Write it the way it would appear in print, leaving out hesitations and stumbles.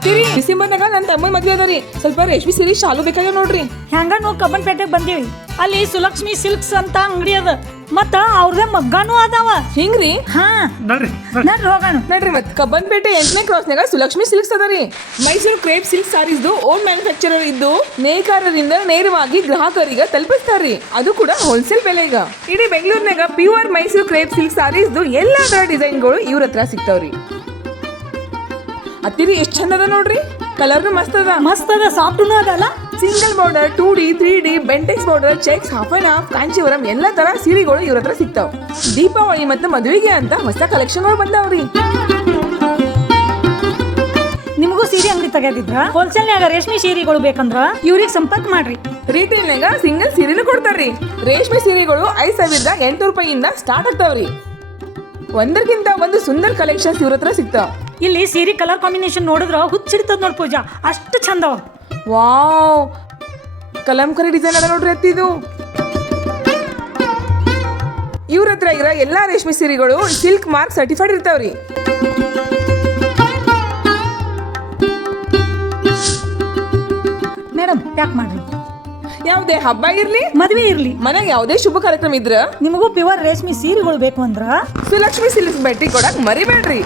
ಅತ್ತಿರಿ ಡಿಸೆಂಬರ್ನಾಗ ನನ್ನ ತಮ್ಮನ ಮದ್ವೆ ಅದರಿ ಸ್ವಲ್ಪ ರೇಷ್ಮೆ ಸೀರೆ ಶಾಲು ಬೇಕಾಗ್ಯಾವ ನೋಡ್ರಿ. ಹೆಂಗ ನಾವು ಕಬ್ಬನ್ಪೇಟೆಗೆ ಬಂದೀವಿ. ಅಲ್ಲಿ ಸುಲಕ್ಷ್ಮಿ ಸಿಲ್ಕ್ಸ್ ಅಂತ ಅಂಗಡಿ ಅದ, ಮತ್ತ ಅವ್ರದೇ ಮಗ್ಗಾನು ಅದಾವ. ಹಿಂಗ್ರಿ? ಹಾ ನೋಡ್ರಿ ನಡ್ರಿ ಹೋಗೋಣ. ನೋಡ್ರಿ ಮತ್ ಕಬ್ಬನ್ಪೇಟೆ 8ನೇ ಕ್ರಾಸ್ನಾಗ ಸುಲಕ್ಷ್ಮಿ ಸಿಲ್ಕ್ಸ್ ಅದರಿ. ಮೈಸೂರು ಕ್ರೇಪ್ ಸಿಲ್ಕ್ ಸಾರೀಸ್ದು ಓನ್ ಮ್ಯಾನುಫ್ಯಾಕ್ಚರರ್ ಇದ್ದು ನೇಕಾರರಿಂದ ನೇರವಾಗಿ ಗ್ರಾಹಕರಿಗೆ ತಲುಪಿಸ್ತಾರ್ರಿ, ಅದು ಕೂಡ ಹೋಲ್ಸೇಲ್ ಬೆಲೆಗ. ಇಡೀ ಬೆಂಗಳೂರಿನಾಗ ಪ್ಯೂರ್ ಮೈಸೂರು ಕ್ರೇಪ್ ಸಿಲ್ಕ್ ಸಾರೀಸ್ದು ಎಲ್ಲಾ ತರ ಡಿಸೈನ್ಗಳು ಇವ್ರ ಹತ್ರ ಸಿಗ್ತಾವ್ರಿ. ಅತ್ತಿರಿ ಎಷ್ಟ್ ಚಂದ ಅದ ನೋಡ್ರಿ, ಕಲರ್ನು ಮಸ್ತ್ ಅದ. ಮಸ್ತ್ ಅದ, ಸಾಫ್ಟ್ನು ಅದಲ್ಲ. Single border, 2D 3D Bentex border, cheques, half and half, Kanjeevaram ಎಲ್ಲಾ ತರ ಸೀರೆಗಳು ಇವ್ರ ಹತ್ರ ಸಿಗ್ತಾವ. ದೀಪಾವಳಿ ಮತ್ತು ಮದುವೆಗೆ ಅಂತ ಹೊಸ ಕಲೆಕ್ಷನ್ಗಳು ಬಂದಾವ್ರಿ. ನಿಮಗೂ ಸೀರೆ ಅಂಗಡಿ ತೆಗೆದಿದ್ರ ಹೋಲ್ಸೇಲ್ನಾಗ ರೇಷ್ಮೆ ಸೀರೆಗಳು ಬೇಕಂದ್ರ ಇವ್ರಿಗೆ ಸಂಪರ್ಕ ಮಾಡ್ರಿ. ರಿಟೇಲ್ನಾಗ ಸಿಂಗಲ್ ಸೀರೆನು ಕೊಡ್ತಾರ್ರಿ. ರೇಷ್ಮೆ ಸೀರೆಗಳು 5,800 ರೂಪಾಯಿಯಿಂದ ಸ್ಟಾರ್ಟ್ ಆಗ್ತಾವ್ರಿ. ಒಂದಕ್ಕಿಂತ ಒಂದು ಸುಂದರ ಕಲೆಕ್ಷನ್ಸ್ ಇವ್ರ ಹತ್ರ ಸಿಗ್ತಾವ. ಇಲ್ಲಿ ಸೀರೆ ಕಲರ್ ಕಾಂಬಿನೇಷನ್ ನೋಡಿದ್ರ ಹುಚ್ಚಿಡ್ತದ ನೋಡ್ ಪೂಜಾ, ಅಷ್ಟು ಚಂದವ. ವಾವ್, ಕಲಂಕರಿ ಡಿಸೈನ್ ಅದ ನೋಡ್ರಿ ಅತ್ತಿದು. ಇವ್ರ ಹತ್ರ ಇರೋ ಎಲ್ಲಾ ರೇಷ್ಮೆ ಸೀರೆಗಳು ಸಿಲ್ಕ್ ಮಾರ್ಕ್ ಸರ್ಟಿಫೈಡ್ ಇರ್ತಾವ್ರಿ. ಮೇಡಮ್ ಪ್ಯಾಕ್ ಮಾಡ್ರಿ. ಯಾವುದೇ ಹಬ್ಬ ಇರ್ಲಿ, ಮದ್ವೆ ಇರ್ಲಿ, ಮನೆಗೆ ಯಾವುದೇ ಶುಭ ಕಾರ್ಯಕ್ರಮ ಇದ್ರ ನಿಮಗೂ ಪ್ಯೂರ್ ರೇಷ್ಮೆ ಸೀರೆಗಳು ಬೇಕು ಅಂದ್ರ ಸುಲಕ್ಷ್ಮಿ ಸಿಲ್ಕ್ಸ್ ಭೇಟಿ ಕೊಡಕ್ ಮರಿಬೇಡ್ರಿ.